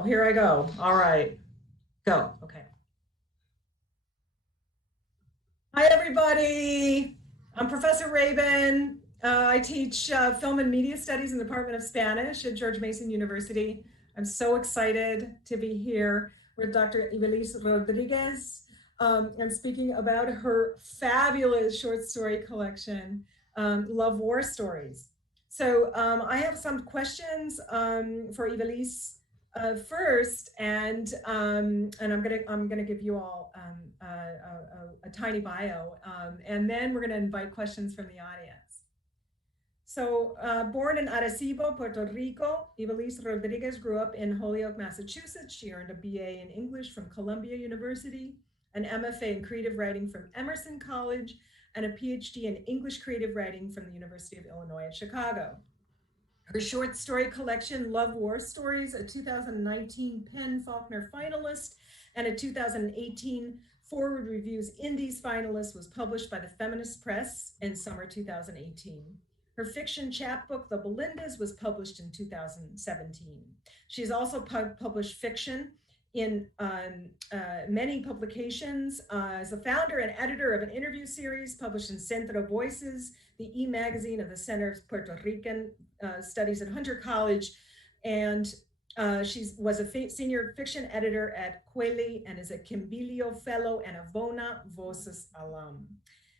go. Here I go. All right. Go. Okay. Hi, everybody. I'm Professor Rabin. I teach film and media studies in the Department of Spanish at George Mason University. I'm so excited to be here with Dr. Ivelisse Rodriguez. I'm speaking about her fabulous short story collection, Love War Stories. So I have some questions for Ivelisse first, and I'm gonna give you all a tiny bio, and then we're gonna invite questions from the audience. So, born in Arecibo, Puerto Rico, Ivelisse Rodriguez grew up in Holyoke, Massachusetts. She earned a BA in English from Columbia University, an MFA in creative writing from Emerson College, and a PhD in English creative writing from the University of Illinois at Chicago. Her short story collection, Love War Stories, a 2019 PEN Faulkner finalist and a 2018 Forward Reviews Indies finalist, was published by the Feminist Press in summer 2018. Her fiction chapbook, The Belindas, was published in 2017. She's also published fiction in many publications, as the founder and editor of an interview series published in Centro Voices, the e-magazine of the Center of Puerto Rican Studies at Hunter College, and she was a senior fiction editor at Cueli and is a Quimbilio Fellow and a Vona Voces alum.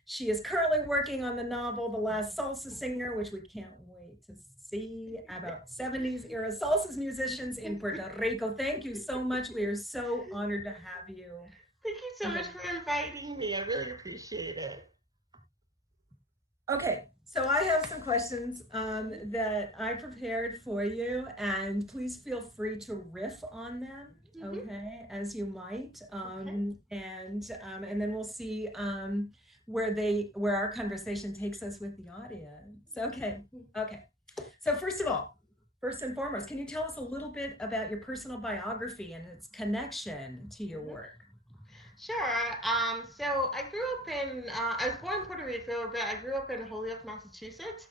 She is currently working on the novel The Last Salsa Singer, which we can't wait to see, about 70s era salsa musicians in Puerto Rico. Thank you so much. We are so honored to have you. Thank you so much for inviting me. I really appreciate it. Okay, so I have some questions that I prepared for you, and please feel free to riff on them, okay, as you might, and then we'll see where our conversation takes us with the audience. Okay. So first and foremost, can you tell us a little bit about your personal biography and its connection to your work? Sure. So I grew up I was born in Puerto Rico, but I grew up in Holyoke, Massachusetts,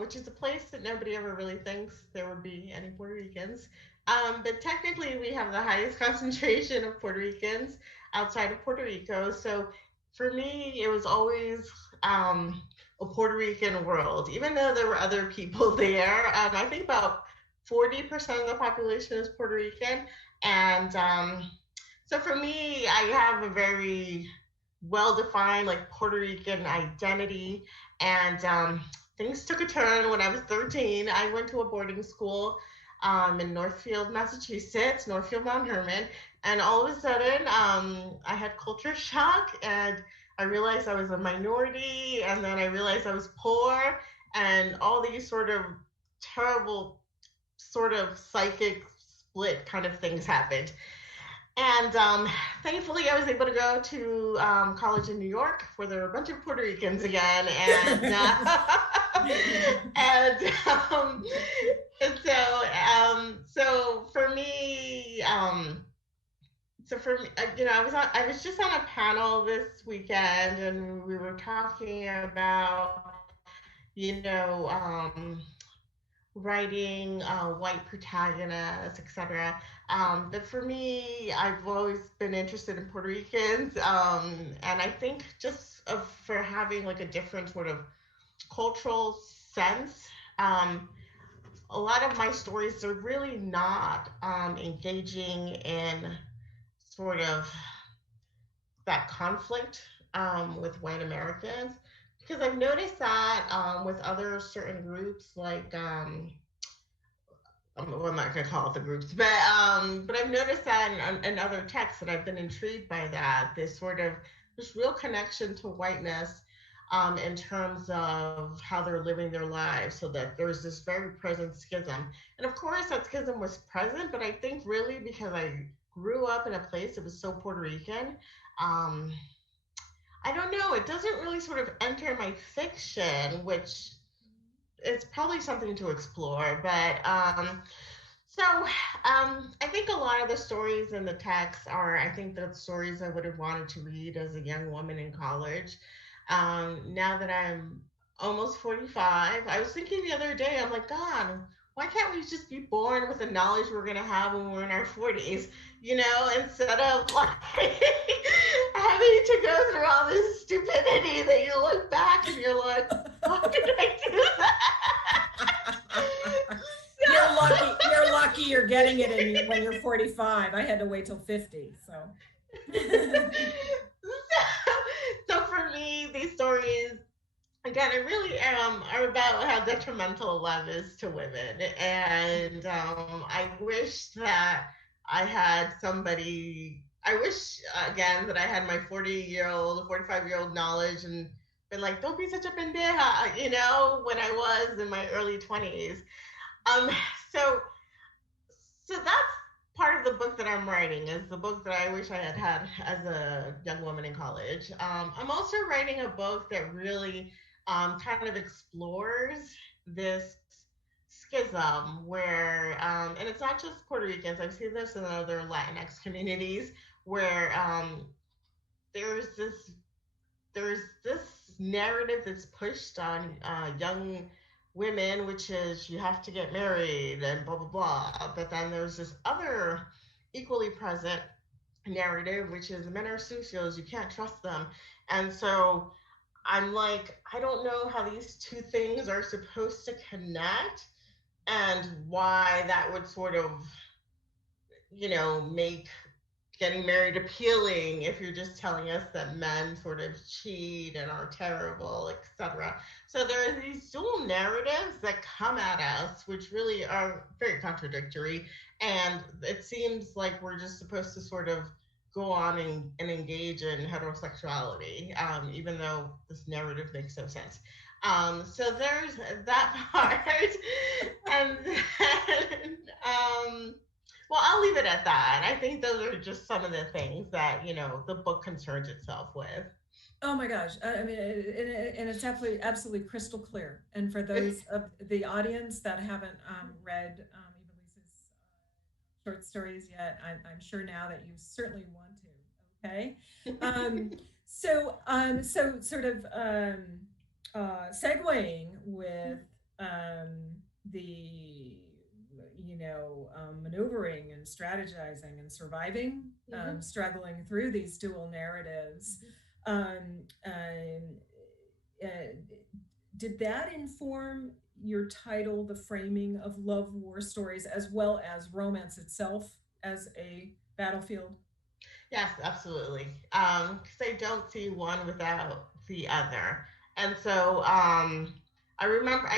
which is a place that nobody ever really thinks there would be any Puerto Ricans. But technically, we have the highest concentration of Puerto Ricans outside of Puerto Rico. So for me, it was always a Puerto Rican world, even though there were other people there. I think about 40% of the population is Puerto Rican. And so for me, I have a very well-defined like Puerto Rican identity. And things took a turn when I was 13. I went to a boarding school in Northfield, Massachusetts, Northfield, Mount Hermon. And all of a sudden, I had culture shock, and I realized I was a minority, and then I realized I was poor, and all these sort of terrible, sort of psychic split kind of things happened. And thankfully, I was able to go to college in New York, where there were a bunch of Puerto Ricans again, and so for me. I was just on a panel this weekend, and we were talking about, you know, writing white protagonists, etc. But for me, I've always been interested in Puerto Ricans, and I think for having like a different sort of cultural sense. A lot of my stories are really not engaging in sort of that conflict with white Americans, because I've noticed that with other certain groups, like well, I'm not going to call it the groups, but I've noticed that in other texts that I've been intrigued by that, this real connection to whiteness in terms of how they're living their lives, so that there's this very present schism. And of course, that schism was present, but I think really because I grew up in a place that was so Puerto Rican, I don't know, it doesn't really sort of enter my fiction, which it's probably something to explore. But I think a lot of the stories in the text are, I think, the stories I would have wanted to read as a young woman in college. Now that I'm almost 45, I was thinking the other day, I'm like, God, why can't we just be born with the knowledge we're gonna have when we're in our 40s? Instead of like having to go through all this stupidity that you look back and you're like, why did I do that? You're So, lucky. You're lucky. You're getting it when you're 45. I had to wait till 50. So. so for me, these stories again, it really are about how detrimental love is to women, and I wish that I had somebody. I wish again that I had my 40-year-old, 45-year-old knowledge and been like, "Don't be such a pendeja," when I was in my early 20s. Um, so so that's part of the book that I'm writing is the book that I wish I had had as a young woman in college. I'm also writing a book that really kind of explores this schism where, and it's not just Puerto Ricans. I've seen this in other Latinx communities where there's this there's this narrative that's pushed on young women, which is you have to get married and blah blah blah. But then there's this other equally present narrative, which is men are socios, you can't trust them. And so I'm like, I don't know how these two things are supposed to connect and why that would sort of, make getting married appealing if you're just telling us that men sort of cheat and are terrible, etc. So there are these dual narratives that come at us, which really are very contradictory. And it seems like we're just supposed to sort of go on and engage in heterosexuality, even though this narrative makes no sense. So there's that part. And then, well, I'll leave it at that. I think those are just some of the things that, the book concerns itself with. Oh my gosh. I mean, and it's absolutely crystal clear. And for those of the audience that haven't read Ivelisse's short stories yet, I'm sure now that you certainly want to. Okay. So sort of segueing with the maneuvering and strategizing and surviving, struggling through these dual narratives. Um, um, uh, did that inform your title, the framing of love war stories, as well as romance itself as a battlefield? Yes, absolutely. Because I don't see one without the other. And so I remember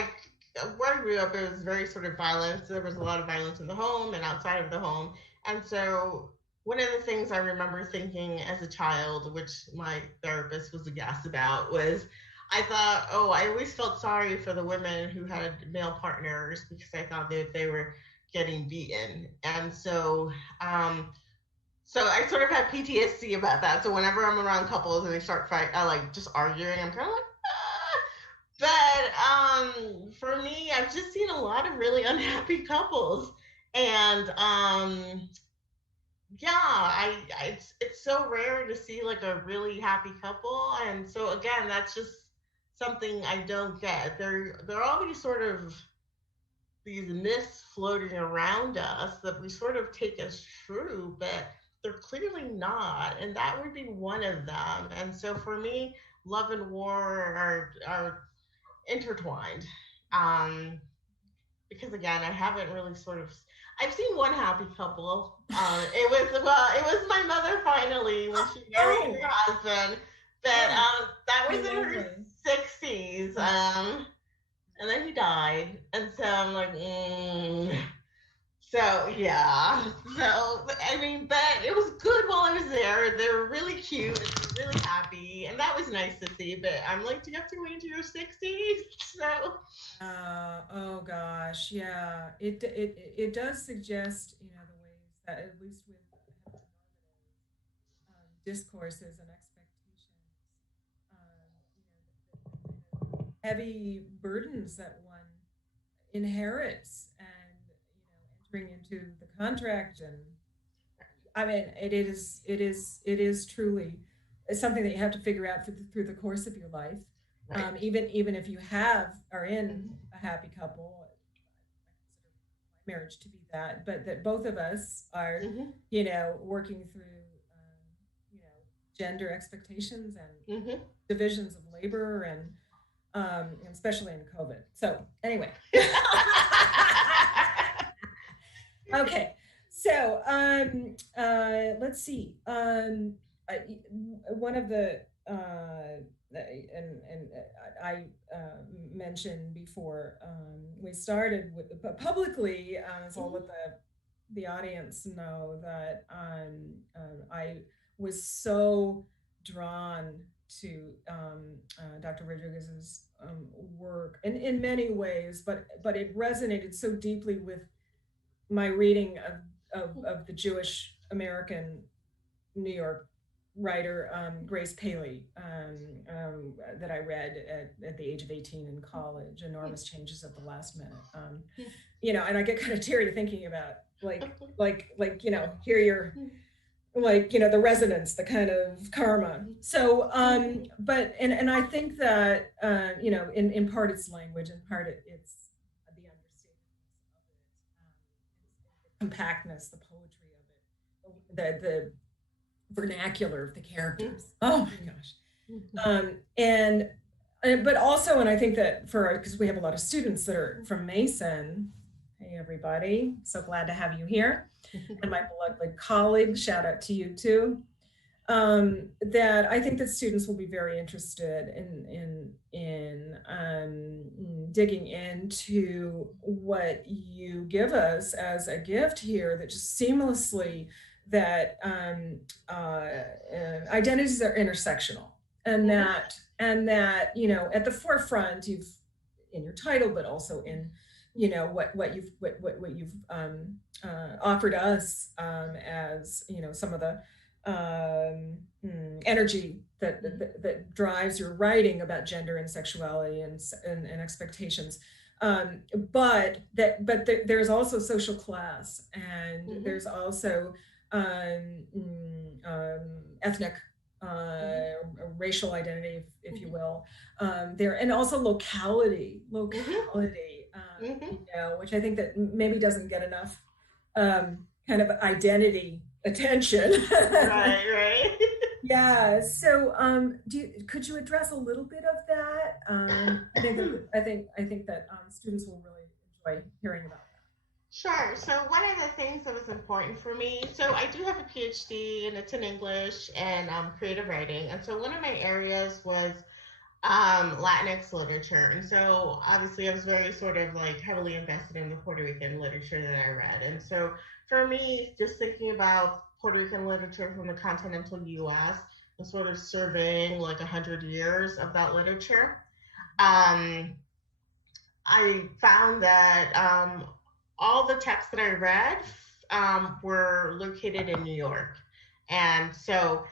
where I grew up, it was very sort of violence. There was a lot of violence in the home and outside of the home. And so one of the things I remember thinking as a child, which my therapist was aghast about, was I thought, oh, I always felt sorry for the women who had male partners because I thought that they were getting beaten. And so I sort of have PTSD about that. So whenever I'm around couples and they start fight, I like just arguing. I'm kind of like, ah. But for me, I've just seen a lot of really unhappy couples, and yeah, it's so rare to see like a really happy couple, and so again, that's just something I don't get. There are all these sort of these myths floating around us that we sort of take as true, but they're clearly not. And that would be one of them. And so for me, love and war are intertwined. Um, because again, I haven't really sort of. I've seen one happy couple. It was my mother finally when she married Oh, her husband. But oh, that was in her lovely. 60s. And then he died, and so I'm like, so yeah. So I mean, but it was good while I was there. They were really cute, and really happy, and that was nice to see. But I'm like, do you have to wait into your 60s? So Oh gosh, yeah. It does suggest, the ways that at least with discourses and expectations, the kind of heavy burdens that one inherits, and entering into the contract. And I mean, it is truly something that you have to figure out through the course of your life. right. Even if you are in a happy couple, marriage to be that, but that both of us are, Mm-hmm. working through, you know, gender expectations and Mm-hmm. divisions of labor and especially in COVID. So anyway, okay. So let's see. I, one of the and I mentioned before we started with publicly, so I'll Mm-hmm. let the audience know that I was so drawn to Dr. Rodriguez's work, and in many ways, but it resonated so deeply with my reading of the Jewish American New York writer Grace Paley that I read at the age of 18 in college. Enormous changes at the last minute. And I get kind of teary thinking about here you're the resonance, the kind of karma. So but and I think that in part it's language, in part it's the understatement of it, compactness, the poetry of it, the vernacular of the characters. Oh my gosh. And but also, and I think that because we have a lot of students that are from Mason. Hey everybody, so glad to have you here. And my beloved colleagues, shout out to you too. That I think that students will be very interested in digging into what you give us as a gift here, that just seamlessly that identities are intersectional, and that at the forefront, you've in your title, but also in what you've offered us as some of the energy that drives your writing about gender and sexuality and expectations. But there's also social class, and there's also ethnic, racial identity, if you will, there, and also locality, which I think that maybe doesn't get enough kind of identity attention. Right. Yeah. So, could you address a little bit of that? I think that students will really enjoy hearing about that. Sure. So one of the things that was important for me, so I do have a PhD and it's in English and creative writing. And so one of my areas was Latinx literature. And so obviously I was very sort of heavily invested in the Puerto Rican literature that I read. And so for me, just thinking about Puerto Rican literature from the continental US and sort of surveying 100 years of that literature, I found that all the texts that I read were located in New York. And so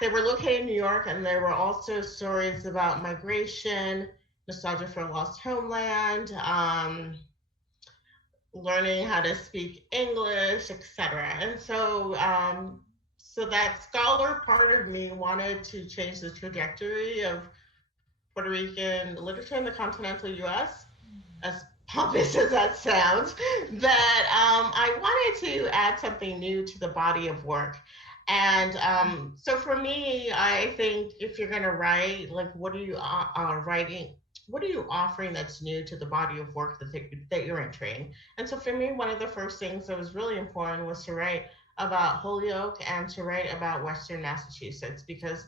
they were located in New York, and there were also stories about migration, nostalgia for a lost homeland, learning how to speak English, etc. And so, so that scholar part of me wanted to change the trajectory of Puerto Rican literature in the continental U.S., as pompous as that sounds, that I wanted to add something new to the body of work. And so for me, I think if you're going to write, what are you writing? What are you offering that's new to the body of work that you're entering? And so for me, one of the first things that was really important was to write about Holyoke and to write about Western Massachusetts, because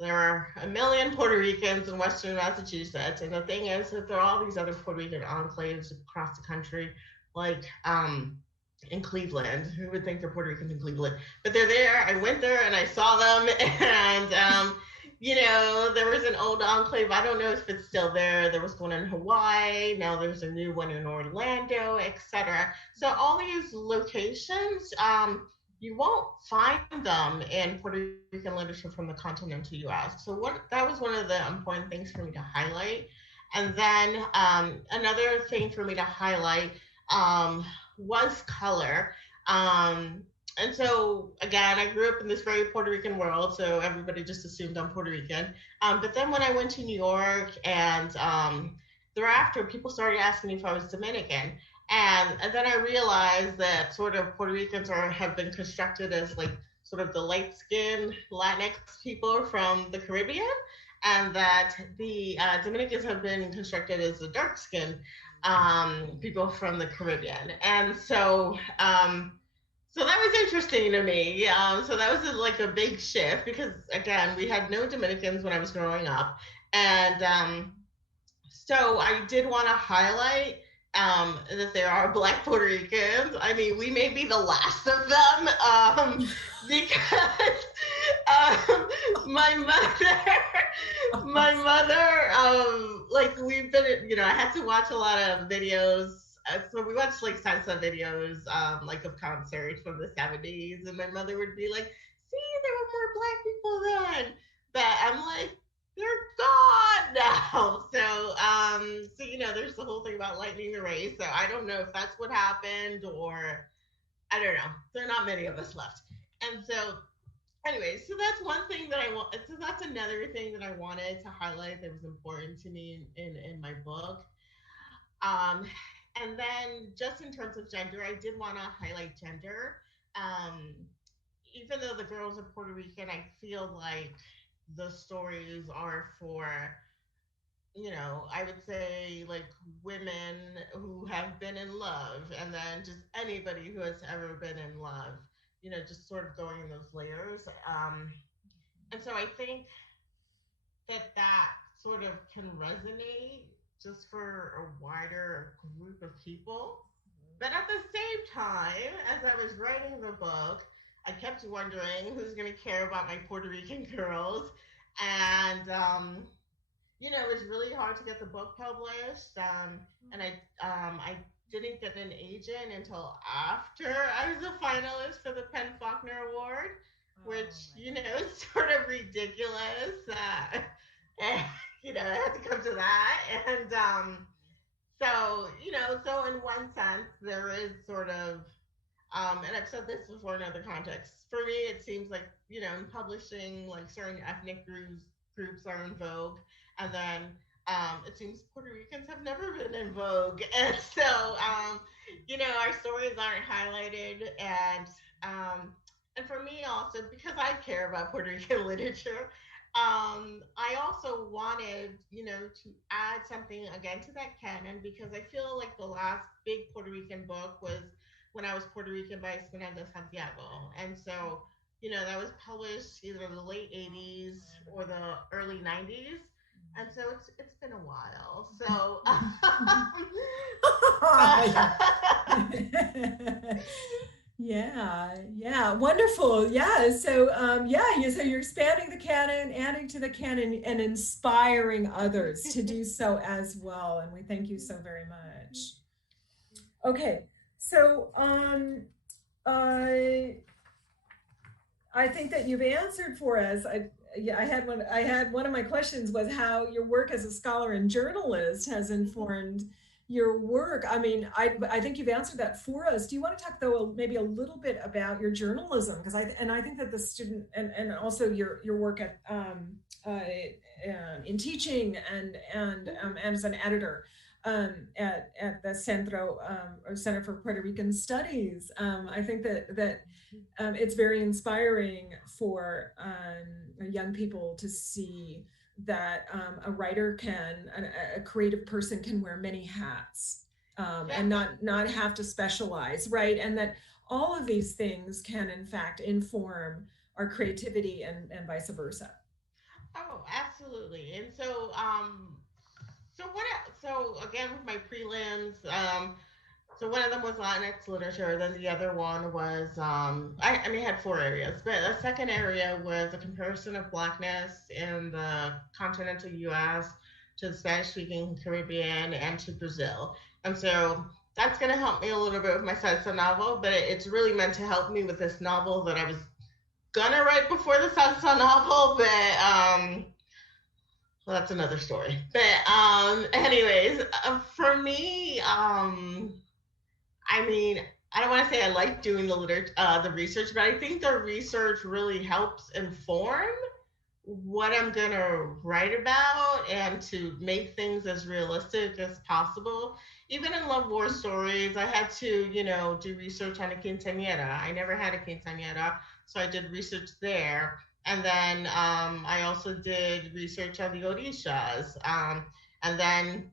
there are a million Puerto Ricans in Western Massachusetts. And the thing is that there are all these other Puerto Rican enclaves across the country, in Cleveland. Who would think they're Puerto Ricans in Cleveland? But they're there. I went there and I saw them. And, there was an old enclave. I don't know if it's still there. There was one in Hawaii. Now there's a new one in Orlando, etc. So all these locations, you won't find them in Puerto Rican literature from the continental U.S. So that was one of the important things for me to highlight. And then another thing for me to highlight was color. And so, again, I grew up in this very Puerto Rican world, so everybody just assumed I'm Puerto Rican. But then when I went to New York and thereafter, people started asking me if I was Dominican. And then I realized that sort of Puerto Ricans have been constructed as like sort of the light skinned Latinx people from the Caribbean, and that the Dominicans have been constructed as the dark skinned people from the Caribbean. And so that was interesting to me. So that was like a big shift because, again, we had no Dominicans when I was growing up. And so I did want to highlight that there are Black Puerto Ricans. I mean, we may be the last of them because my mother, like we've been, I had to watch a lot of videos. So we watched like salsa videos, like of concerts from the 70s, and my mother would be like, "See, there were more Black people then," but I'm like, they're gone now. So there's the whole thing about lightening the race. So I don't know if that's what happened, or I don't know. There are not many of us left. And so anyway, so that's one thing that I want. So that's another thing that I wanted to highlight that was important to me in my book. Um, and then just in terms of gender, I did want to highlight gender. Um, Even though the girls are Puerto Rican, I feel like the stories are for, I would say like women who have been in love, and then just anybody who has ever been in love, just sort of going in those layers. And so I think that sort of can resonate just for a wider group of people. But at the same time, as I was writing the book, I kept wondering who's going to care about my Puerto Rican girls. And, it was really hard to get the book published. And I didn't get an agent until after I was a finalist for the Faulkner Award, which, is sort of ridiculous. And, I had to come to that. And so in one sense, there is sort of, and I've said this before in other contexts, for me, it seems like, in publishing, like certain ethnic groups are in vogue. And then it seems Puerto Ricans have never been in vogue. And so, our stories aren't highlighted. And for me also, because I care about Puerto Rican literature, I also wanted, to add something again to that canon, because I feel like the last big Puerto Rican book was When I Was Puerto Rican by Espinal Santiago. And so, that was published either in the late 80s or the early 90s. And so it's been a while. So Yeah, wonderful. Yeah, so so you're expanding the canon, adding to the canon, and inspiring others to do so as well. And we thank you so very much. Okay, so I think that you've answered for us. I had one of my questions was how your work as a scholar and journalist has informed your work. I mean, I think you've answered that for us. Do you want to talk though maybe a little bit about your journalism? Because I think that the student and also your work at in teaching and as an editor at the Center for Puerto Rican Studies. I think that it's very inspiring for young people to see that a writer a creative person can wear many hats and not have to specialize, right? And that all of these things can in fact inform our creativity and vice versa. Oh, absolutely. And so again with my prelims, so one of them was Latinx literature, then the other one was I had four areas, but the second area was a comparison of Blackness in the continental U.S. to the Spanish-speaking Caribbean and to Brazil. And so that's going to help me a little bit with my salsa novel, but it's really meant to help me with this novel that I was gonna write before the salsa novel, but well, that's another story. But anyways, for me, I mean, I don't want to say I like doing the research, but I think the research really helps inform what I'm going to write about and to make things as realistic as possible. Even in love war stories, I had to, do research on a quinceañera. I never had a quinceañera, so I did research there. And then I also did research on the orishas. And then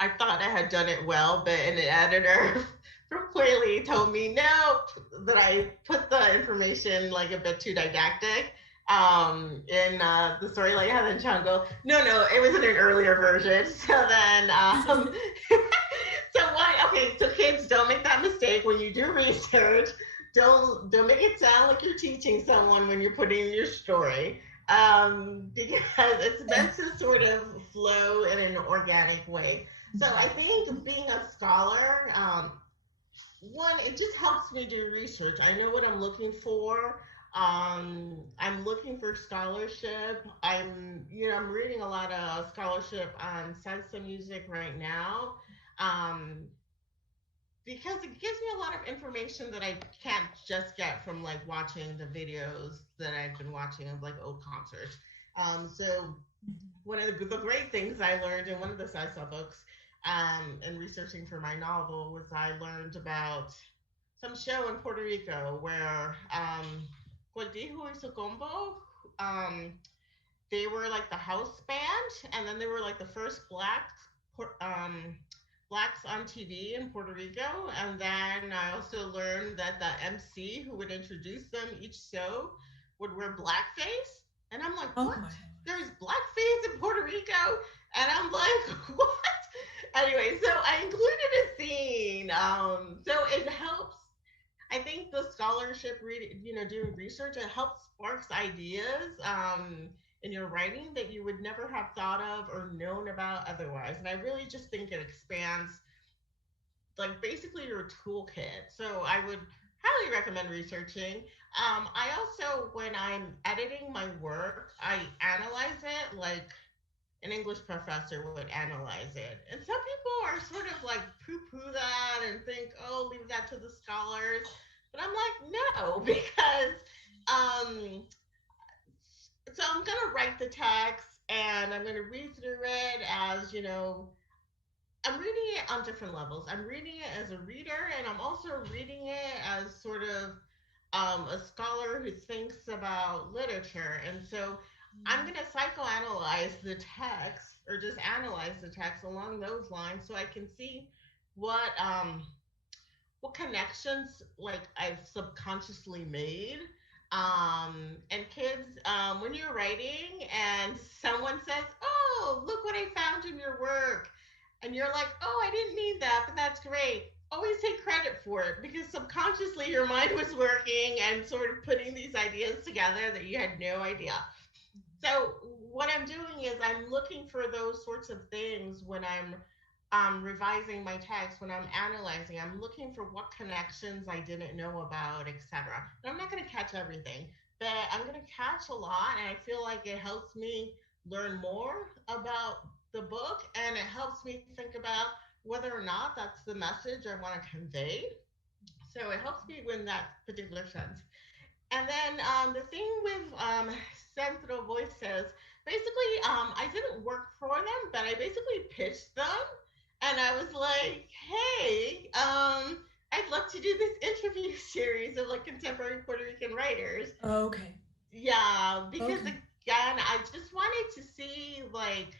I thought I had done it well, but an editor from Quayle told me no, that I put the information like a bit too didactic in the story like Heaven Jungle. No, it was in an earlier version. So then, so why? Okay, so kids, don't make that mistake when you do research. Don't make it sound like you're teaching someone when you're putting in your story. Because it's meant to sort of flow in an organic way. So I think being a scholar, one, it just helps me do research. I know what I'm looking for. I'm looking for scholarship. I'm reading a lot of scholarship on salsa music right now, um, because it gives me a lot of information that I can't just get from like watching the videos that I've been watching of like old concerts. So one of the great things I learned in one of the salsa books, and researching for my novel, was I learned about some show in Puerto Rico where Cordijo y su combo, um, they were like the house band, and then they were like the first um, blacks on TV in Puerto Rico. And then I also learned that the MC who would introduce them each show would wear blackface. And I'm like, Oh what? my. There's blackface in Puerto Rico? And I'm like, what? Anyway, so I included a scene. So it helps. I think the scholarship, doing research, it helps sparks ideas in your writing that you would never have thought of or known about otherwise. And I really just think it expands, like, basically your toolkit. So I would highly recommend researching. I also, when I'm editing my work, I analyze it like an English professor would analyze it. And some people are sort of like poo poo that and think, oh, leave that to the scholars. But I'm like, no, because um, so I'm going to write the text and I'm going to read through it as, I'm reading it on different levels. I'm reading it as a reader, and I'm also reading it as sort of a scholar who thinks about literature. And so I'm going to psychoanalyze the text, or just analyze the text along those lines, so I can see what what connections like I've subconsciously made. And kids, when you're writing and someone says, "Oh, look what I found in your work," and you're like, "Oh, I didn't mean that, but that's great." Always take credit for it, because subconsciously your mind was working and sort of putting these ideas together that you had no idea. So what I'm doing is I'm looking for those sorts of things when I'm revising my text, when I'm analyzing. I'm looking for what connections I didn't know about, etc. And I'm not going to catch everything, but I'm going to catch a lot, and I feel like it helps me learn more about the book, and it helps me think about whether or not that's the message I want to convey. So it helps me in that particular sense. And then the thing with Centro Voices, basically, I didn't work for them, but I basically pitched them. And I was like, hey, I'd love to do this interview series of like contemporary Puerto Rican writers. Okay. Yeah, because Okay. again, I just wanted to see like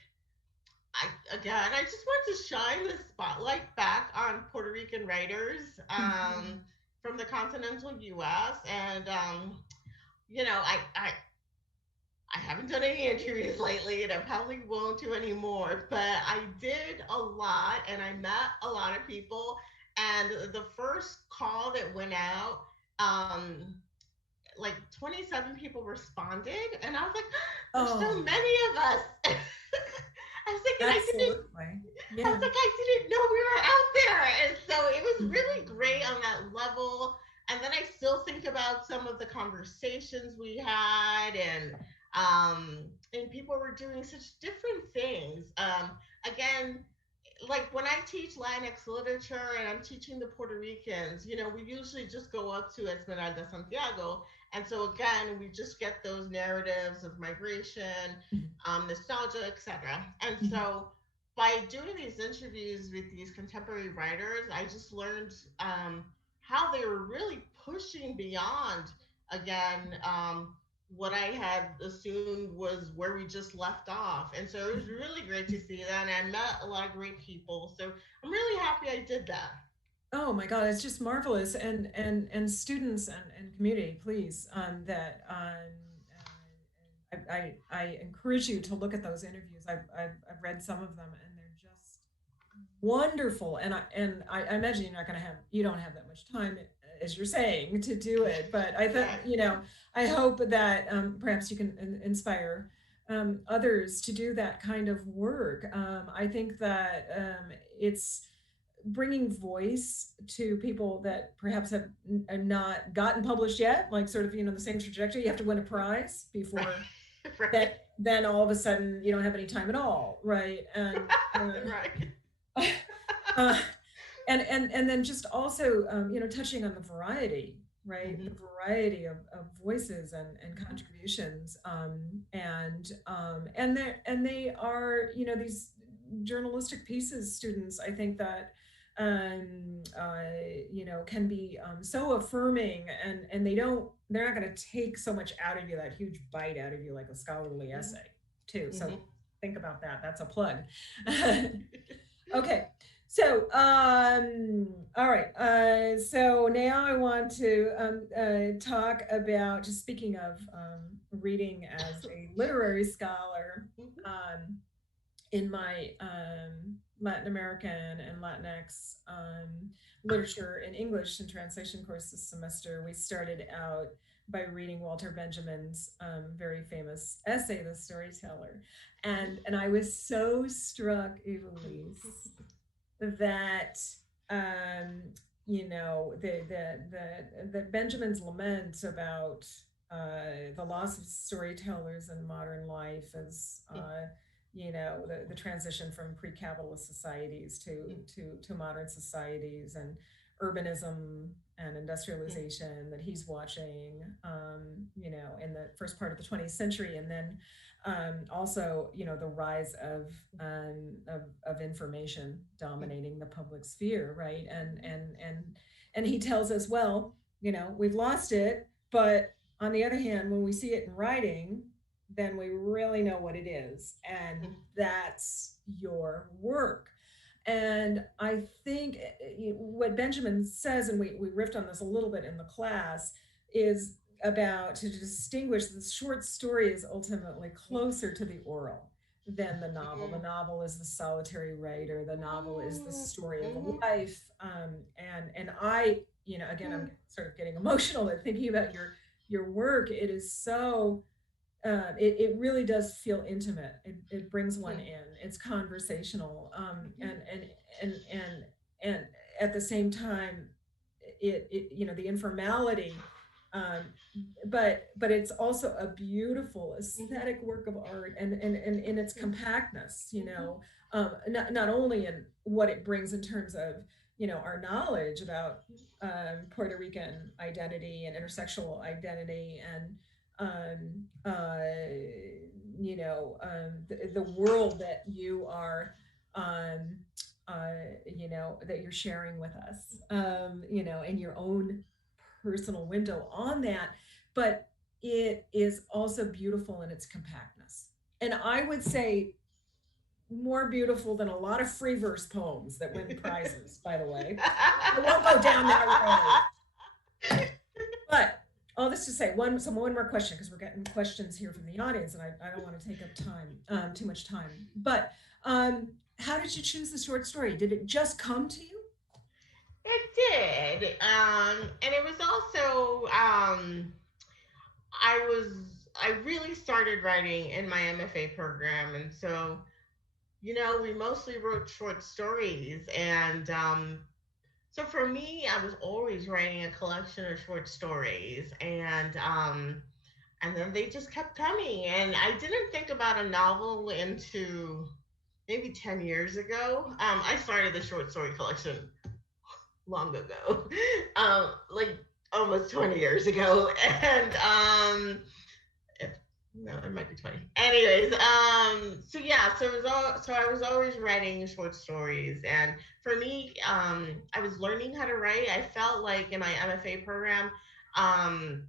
I just want to shine the spotlight back on Puerto Rican writers Mhm. from the continental U.S. And you know, I haven't done any interviews lately, and I probably won't do any more. But I did a lot, and I met a lot of people. And the first call that went out, like 27 people responded, and I was like, "There's so Oh, many of us." I was like, and absolutely. I was Yeah. like, I didn't know we were out there. And so it was really great on that level. And then I still think about some of the conversations we had, and people were doing such different things. Again, like when I teach Latinx literature and I'm teaching the Puerto Ricans, we usually just go up to Esmeralda Santiago And so again, we just get those narratives of migration, nostalgia, etc. And so by doing these interviews with these contemporary writers, I just learned how they were really pushing beyond, again, what I had assumed was where we just left off. And so it was really great to see that. And I met a lot of great people. So I'm really happy I did that. Oh my God, it's just marvelous. And students and community, please, I encourage you to look at those interviews. I've read some of them, and they're just wonderful. And I imagine you don't have that much time, as you're saying, to do it. But I thought, Right. I hope that perhaps you can inspire others to do that kind of work. I think that it's bringing voice to people that perhaps have not gotten published yet, like sort of, the same trajectory. You have to win a prize Right. before Right. that, then all of a sudden you don't have any time at all, right? Right. Uh, uh, and then just also, touching on the variety, right? The Hmm. variety of voices and contributions, and they are, these journalistic pieces, students, I think that can be so affirming, and they're not going to take so much out of you, that huge bite out of you, like a scholarly essay too. So Hmm. think about that. That's a plug. Okay. So, all right. So now I want to talk about, just speaking of reading as a literary scholar, um, in my Latin American and Latinx literature and English and translation course this semester, we started out by reading Walter Benjamin's very famous essay, The Storyteller. And I was so struck, Ivelisse, that um, the Benjamin's lament about the loss of storytellers in modern life, as the transition from pre-capitalist societies to modern societies, and urbanism and industrialization that he's watching, in the first part of the 20th century, and then also, the rise of information dominating the public sphere, right? And he tells us, well, we've lost it, but on the other hand, when we see it in writing, then we really know what it is, and that's your work. And I think what Benjamin says, and we riffed on this a little bit in the class, is about to distinguish the short story is ultimately closer to the oral than the novel. The novel is the solitary writer. The novel is the story of a life. And I, again, I'm sort of getting emotional at thinking about your work. It is so it really does feel intimate. It brings one in. It's conversational, and at the same time, the informality, um, but it's also a beautiful aesthetic work of art, and in its compactness. Not only in what it brings in terms of our knowledge about Puerto Rican identity and intersexual identity, and the world that you are, um, that you're sharing with us, in your own personal window on that. But it is also beautiful in its compactness. And I would say more beautiful than a lot of free verse poems that win prizes, by the way. I won't go down that road. But all this to say, one more question, because we're getting questions here from the audience, and I don't want to take up too much time. But how did you choose the short story? Did it just come to you? It did. And it was also, I really started writing in my MFA program. And so, we mostly wrote short stories. And so for me, I was always writing a collection of short stories. And then they just kept coming. And I didn't think about a novel into maybe 10 years ago. I started the short story collection long ago. Like almost 20 years ago. And no, it might be 20. Anyways, so yeah, so I was always writing short stories, and for me, I was learning how to write. I felt like in my MFA program, um,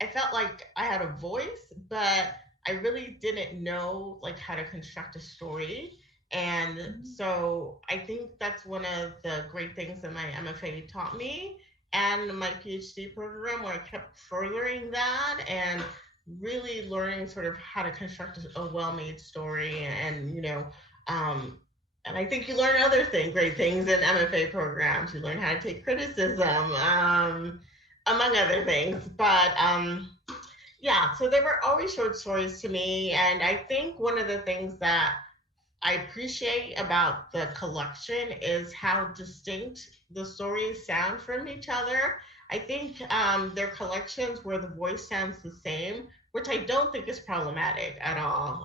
I felt like I had a voice, but I really didn't know like how to construct a story. And so I think that's one of the great things that my MFA taught me and my PhD program, where I kept furthering that and really learning sort of how to construct a well-made story. And and I think you learn other great things in MFA programs. You learn how to take criticism, among other things. But yeah, so they were always short stories to me. And I think one of the things that I appreciate about the collection is how distinct the stories sound from each other. I think they're collections where the voice sounds the same, which I don't think is problematic at all.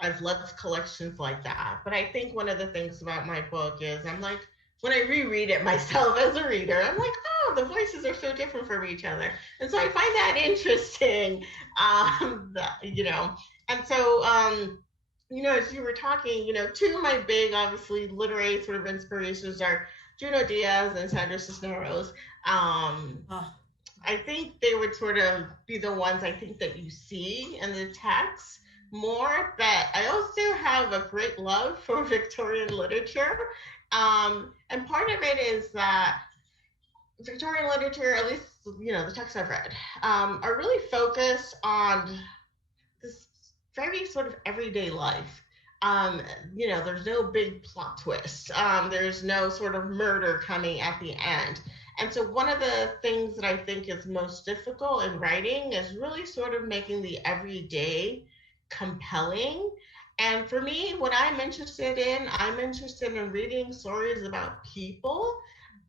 I've loved collections like that. But I think one of the things about my book is I'm like, when I reread it myself as a reader, I'm like, oh, the voices are so different from each other. And so I find that interesting, And so, as you were talking, two of my big, obviously, literary sort of inspirations are Junot Diaz and Sandra Cisneros. I think they would sort of be the ones I think that you see in the text more, but I also have a great love for Victorian literature. And part of it is that Victorian literature, at least, the texts I've read, are really focused on this very sort of everyday life. There's no big plot twist. There's no sort of murder coming at the end. And so one of the things that I think is most difficult in writing is really sort of making the everyday compelling. And for me, what I'm interested in reading stories about people,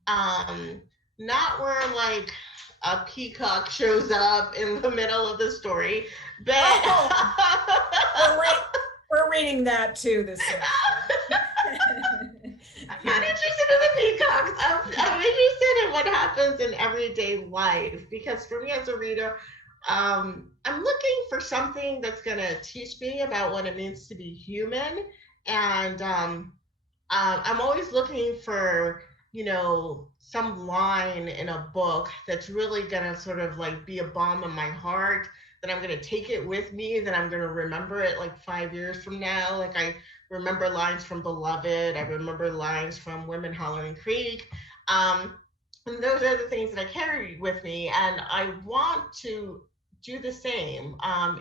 not where like a peacock shows up in the middle of the story, but we're reading that too this I'm not interested in the peacocks. I'm interested in what happens in everyday life, because for me as a reader, I'm looking for something that's going to teach me about what it means to be human. And I'm always looking for, some line in a book that's really going to sort of like be a balm in my heart, that I'm going to take it with me, that I'm going to remember it like 5 years from now. Like I remember lines from Beloved. I remember lines from Women Hollering Creek. And those are the things that I carry with me. And I want to do the same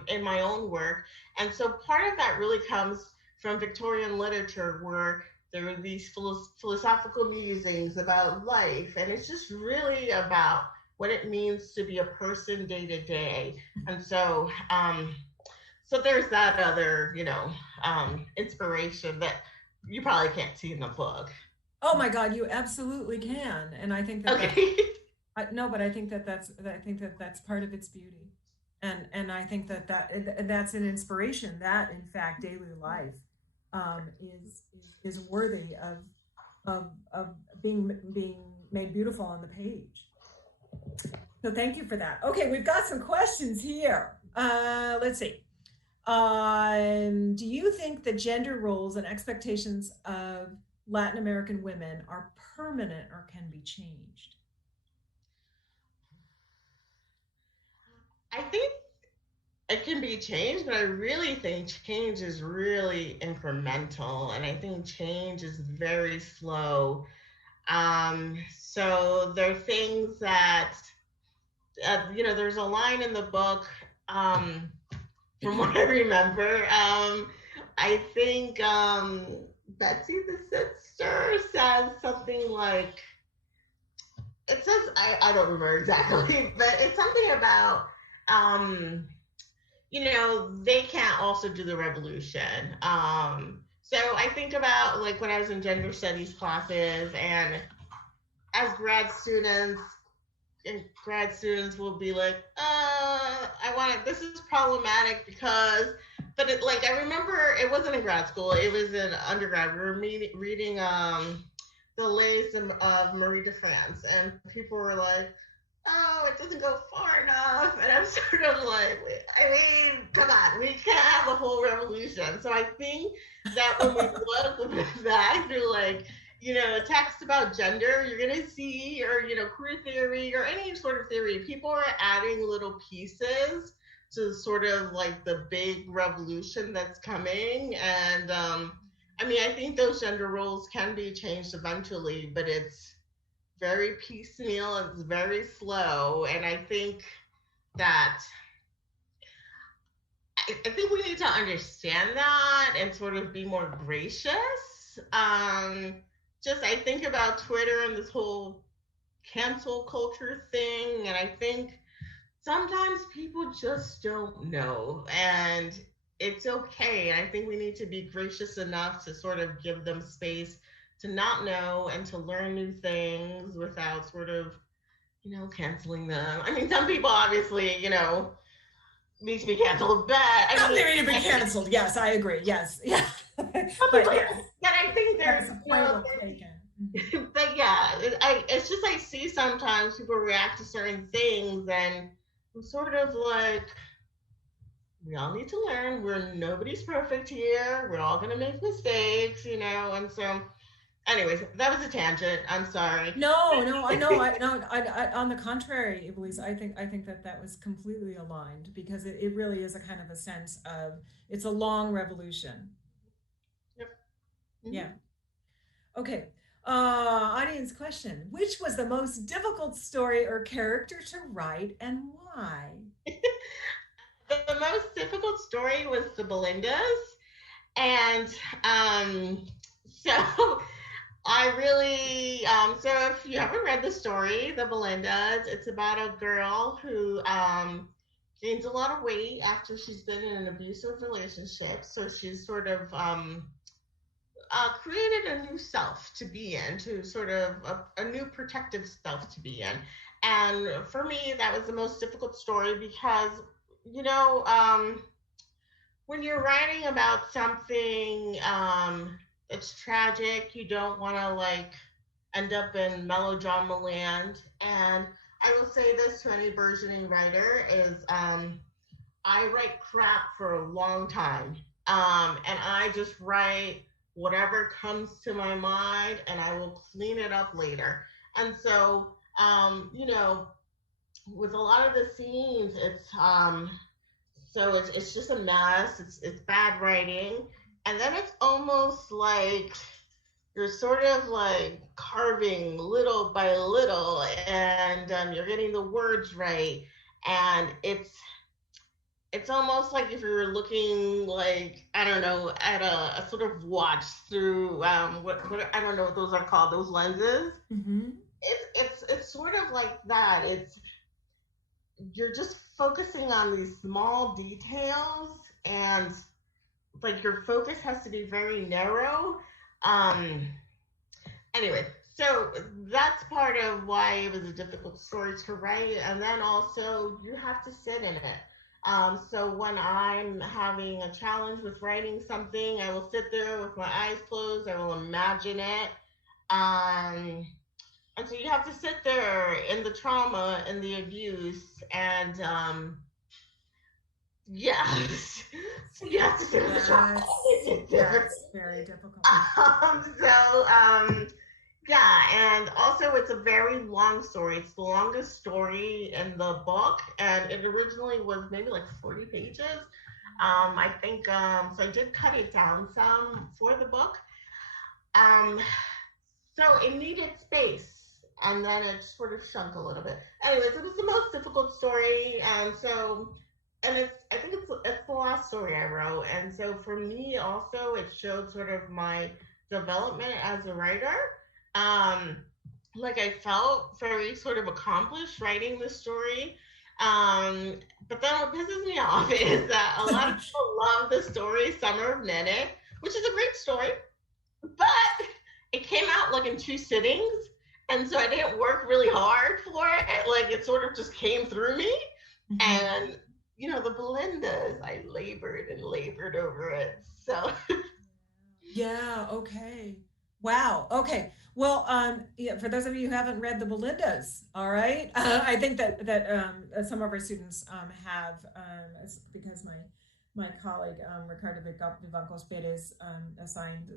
in my own work. And so part of that really comes from Victorian literature, where there are these philosophical musings about life. And it's just really about what it means to be a person day to day. And so, so there's that other, inspiration that you probably can't see in the book. Oh my God, you absolutely can. And I think that Okay. no, but I think that's part of its beauty. And I think that's an inspiration that in fact daily life is worthy of being made beautiful on the page. So thank you for that. Okay, we've got some questions here. Let's see. Do you think the gender roles and expectations of Latin American women are permanent or can be changed? I think it can be changed, but I really think change is really incremental, and I think change is very slow. So there are things that, there's a line in the book, from what I remember. I think Betsy the sister says something like, it says, I don't remember exactly, but it's something about, they can't also do the revolution. So I think about like when I was in gender studies classes, and as grad students will be like, this is problematic because, but it, like, I remember it wasn't in grad school, it was in undergrad. We were reading the Lays of Marie de France, and people were like, oh, it doesn't go far enough. And I'm sort of like, I mean, come on, we can't have a whole revolution. So I think that when we look back through like, text about gender, you're going to see, or, queer theory or any sort of theory, people are adding little pieces to sort of like the big revolution that's coming. And I mean, I think those gender roles can be changed eventually, but it's very piecemeal, it's very slow. And I think that I think we need to understand that and sort of be more gracious. Just I think about Twitter and this whole cancel culture thing, and I think sometimes people just don't know, and it's okay. I think we need to be gracious enough to sort of give them space to not know and to learn new things without sort of, canceling them. I mean, some people obviously, need to be canceled, but I mean, They need to be canceled. Yes, I agree. Yes, yeah. but yes, but I think there's, taken. but yeah, it's just I see sometimes people react to certain things, and I'm sort of like, we all need to learn. Nobody's perfect here. We're all gonna make mistakes, and so. Anyways, that was a tangent. I'm sorry. No, no, I know. On the contrary, Ivelisse, I think that was completely aligned because it really is a kind of a sense of it's a long revolution. Yep. Mm-hmm. Yeah. Okay. Audience question. Which was the most difficult story or character to write and why? The most difficult story was the Belindas. And so I really, so if you haven't read the story, The Belindas, it's about a girl who gains a lot of weight after she's been in an abusive relationship. So she's sort of created a new self to be in, to sort of a new protective self to be in. And for me, that was the most difficult story because, you know, when you're writing about something that's tragic, you don't want to like end up in melodrama land. And I will say this to any burgeoning writer is I write crap for a long time. And I just write whatever comes to my mind and I will clean it up later. And so, with a lot of the scenes, it's just a mess. It's bad writing, and then it's almost like you're sort of like carving little by little, and you're getting the words right, and it's almost like if you were looking like I don't know at a sort of watch through what I don't know what those are called, those lenses. Mm-hmm. It's sort of like that. You're just focusing on these small details, and like your focus has to be very narrow. um anyway, so that's part of why it was a difficult story to write, and then also you have to sit in it. So when I'm having a challenge with writing something, I will sit there with my eyes closed, I will imagine it. And so you have to sit there in the trauma and the abuse, and yes, so you have to sit in the trauma. That's very difficult. Yeah, and also it's a very long story. It's the longest story in the book, and it originally was maybe like 40 pages. I think so. I did cut it down some for the book. So it needed space, and then it sort of shrunk a little bit. Anyways, it was the most difficult story, and so, and I think it's the last story I wrote, and so for me also, it showed sort of my development as a writer. Like I felt very sort of accomplished writing this story. But then what pisses me off is that a lot of people love the story Summer of Nene, which is a great story, but it came out like in 2 sittings, and so I didn't work really hard for it. Like it sort of just came through me. Mm-hmm. And the Belindas, I labored and labored over it. So yeah, okay. Wow. Okay. Well, yeah, for those of you who haven't read the Belindas, all right, I think that some of our students have, because my colleague Ricardo Vivancos Perez assigned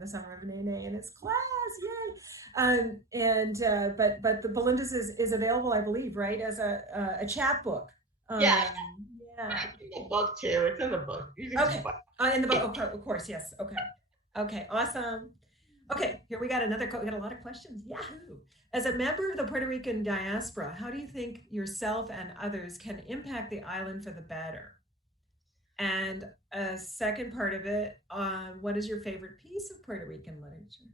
the Summer of Nene in his class, yay! And but the Belindas is available, I believe, right, as a chapbook. Yeah, Um, yeah. it's in the book too. It's in the book. You can just Okay. buy In the book, it. of course, yes. Okay. Okay. Awesome. Okay, here we got we got a lot of questions. Yahoo! As a member of the Puerto Rican diaspora, how do you think yourself and others can impact the island for the better? And a second part of it, what is your favorite piece of Puerto Rican literature?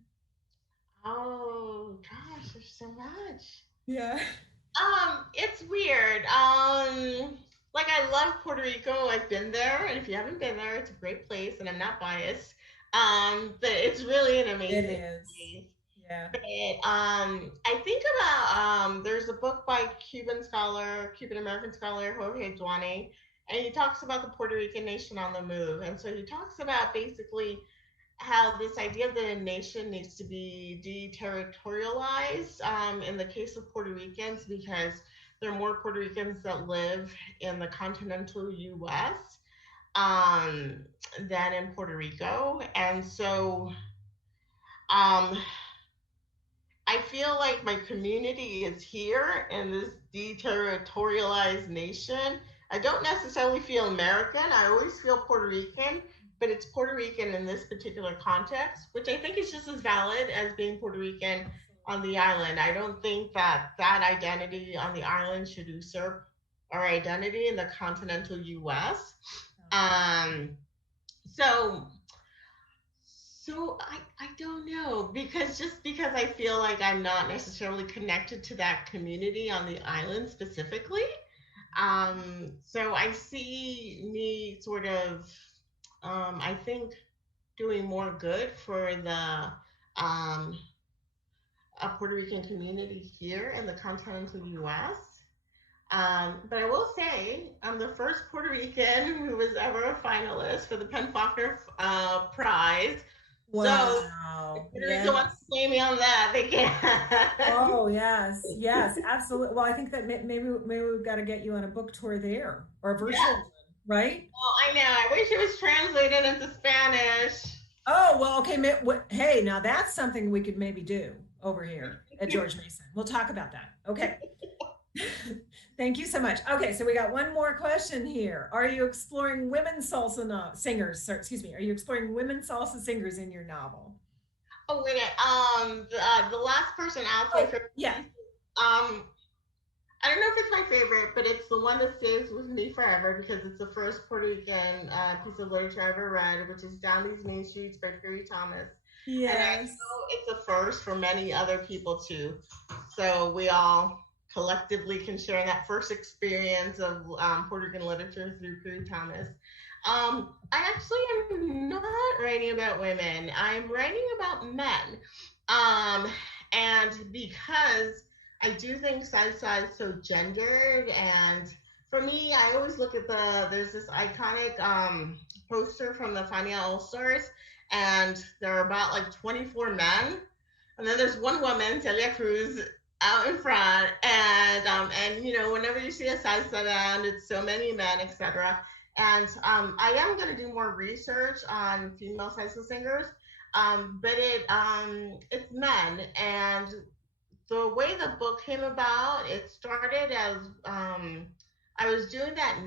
Oh gosh, there's so much. Yeah. It's weird. Like I love Puerto Rico. I've been there, and if you haven't been there, it's a great place, and I'm not biased. But it's really an It amazing is. place. Yeah. But I think about there's a book by Cuban American scholar Jorge Duane, and he talks about the Puerto Rican nation on the move, and so he talks about basically how this idea that a nation needs to be deterritorialized in the case of Puerto Ricans because there are more Puerto Ricans that live in the continental US um, than in Puerto Rico. And so um, I feel like my community is here in this deterritorialized nation. I don't necessarily feel American. I always feel Puerto Rican, but it's Puerto Rican in this particular context, which I think is just as valid as being Puerto Rican on the island. I don't think that that identity on the island should usurp our identity in the continental US. Um, so so I don't know because just because I feel like I'm not necessarily connected to that community on the island specifically. So I see me sort of I think doing more good for the um, Puerto Rican community here in the continental US. But I will say, I'm the first Puerto Rican who was ever a finalist for the Faulkner Prize. So if Wow. Puerto Rico wants to Yes. play me on that, they can. Oh, yes. Yes, absolutely. Well, I think that maybe we've got to get you on a book tour there or a virtual Yeah. one, right? Well, I know. I wish it was translated into Spanish. Oh, well, okay. Hey, now that's something we could maybe do over here at George Mason. We'll talk about that. Okay. Thank you so much. Okay, so we got one more question here. Are you exploring women salsa singers? Excuse me. Are you exploring women salsa singers in your novel? Oh wait, the last person asked my Oh, favorite yeah. piece. Um, I don't know if it's my favorite, but it's the one that stays with me forever because it's the first Puerto Rican piece of literature I ever read, which is Down These Main Streets by Perry Thomas. And I Yes. know it's a first for many other people too. So we all collectively can share in that first experience of Puerto Rican literature through Perry Thomas. I actually am not writing about women. I'm writing about men. Um, and because I do think sci-fi is so gendered, and for me, I always look at there's this iconic poster from the Final All Stars, and there are about like 24 men, and then there's one woman, Celia Cruz, out in front, and you know whenever you see a salsa band, it's so many men, etc. And I am going to do more research on female salsa singers, but it's men, and the way the book came about, it started as I was doing that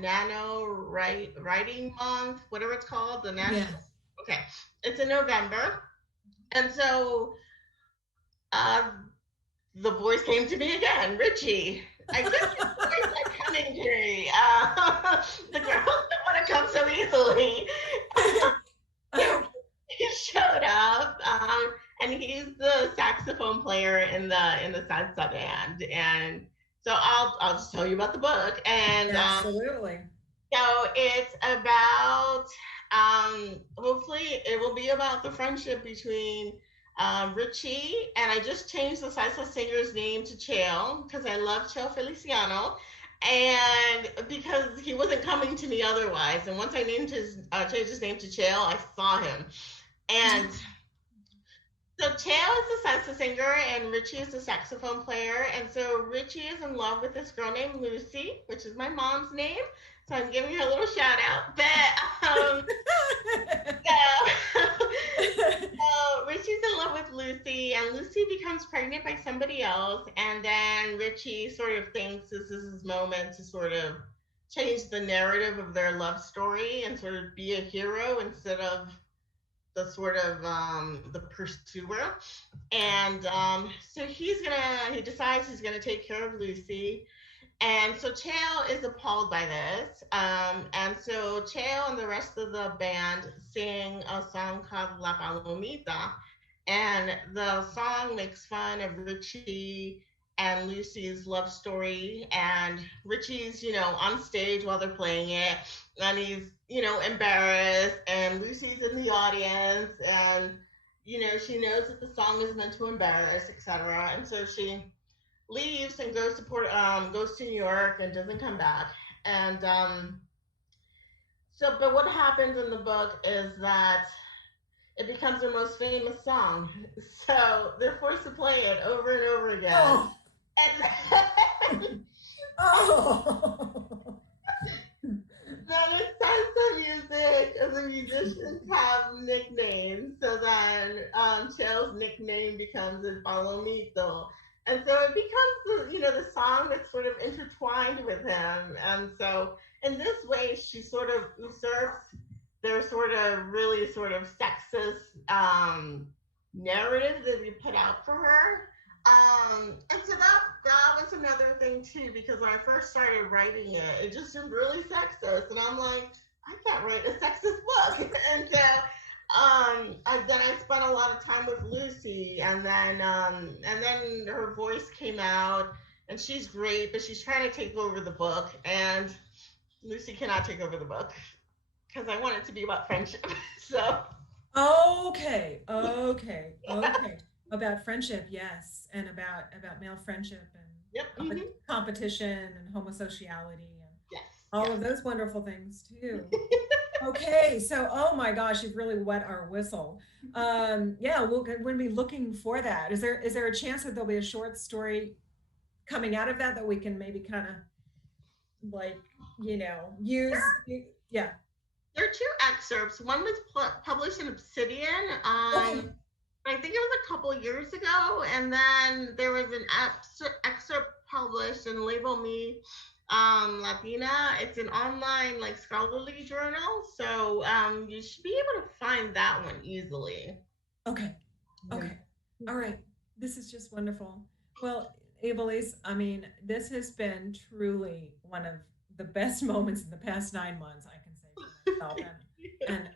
writing month, whatever it's called, the Yeah. national. Okay, it's in November, and so uh, the boys came to me again. Richie, I guess your boys are coming to me. The girls don't want to come so easily. So he showed up, and he's the saxophone player in the salsa band. And so I'll just tell you about the book. And Absolutely. so it's about hopefully it will be about the friendship between Richie, and I just changed the salsa singer's name to Chael because I love Chael Feliciano, and because he wasn't coming to me otherwise. And once I changed his name to Chael, I saw him, and So Chael is the salsa singer and Richie is the saxophone player. And so Richie is in love with this girl named Lucy, which is my mom's name. So I'm giving her a little shout out. So, so Richie's in love with Lucy, and Lucy becomes pregnant by somebody else. And then Richie sort of thinks this is his moment to sort of change the narrative of their love story and sort of be a hero instead of the sort of the pursuer. And so he decides he's gonna take care of Lucy. And so Chael is appalled by this. And so Chael and the rest of the band sing a song called La Palomita. And the song makes fun of Richie and Lucy's love story. And Richie's, on stage while they're playing it. And he's, embarrassed. And Lucy's in the audience. And, she knows that the song is meant to embarrass, etc. And so she leaves and goes to New York and doesn't come back. And but what happens in the book is that it becomes their most famous song. So they're forced to play it over and over again. Oh, And oh. then it's salsa music, and the musicians have nicknames. So then Chael's nickname becomes El Palomito. And so it becomes the song that's sort of intertwined with him. And so in this way, she sort of usurps their sort of really sort of sexist narrative that we put out for her. And so that was another thing too, because when I first started writing it, it just seemed really sexist, and I'm like, I can't write a sexist book. And so I spent a lot of time with Lucy, and then her voice came out, and she's great, but she's trying to take over the book, and Lucy cannot take over the book because I want it to be about friendship. So Okay, okay, okay. About friendship, yes, and about male friendship and yep, mm-hmm. competition and homosexuality and Yes, all yes. of those wonderful things too. Okay, so oh my gosh, you've really wet our whistle. Yeah, we'll be looking for that. Is there a chance that there'll be a short story coming out of that that we can maybe kind of like use? Yeah. There are two excerpts. One was published in Obsidian. Okay. I think it was a couple years ago, and then there was an excerpt published in Label Me Latina. It's an online like scholarly journal, so you should be able to find that one easily. Okay. Okay. All right. This is just wonderful. Well, Ivelisse, I mean, this has been truly one of the best moments in the past 9 months, I can say for myself. And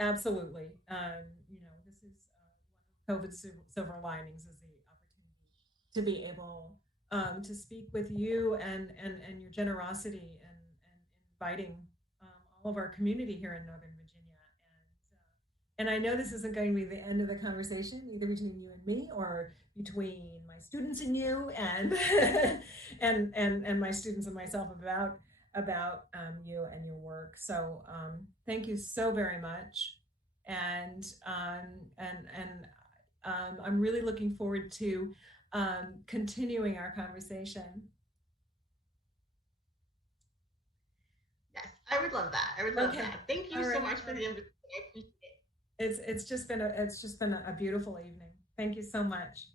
absolutely, this is one of COVID's silver linings is the opportunity to be able to speak with you and your generosity and inviting all of our community here in Northern Virginia. And I know this isn't going to be the end of the conversation, either between you and me or between my students and you and and my students and myself about you and your work. So thank you so very much, and I'm really looking forward to continuing our conversation. Yes, I would love that. I would love Okay. that. Thank you All so right. much for the invitation. I appreciate it. It's just been a beautiful evening. Thank you so much.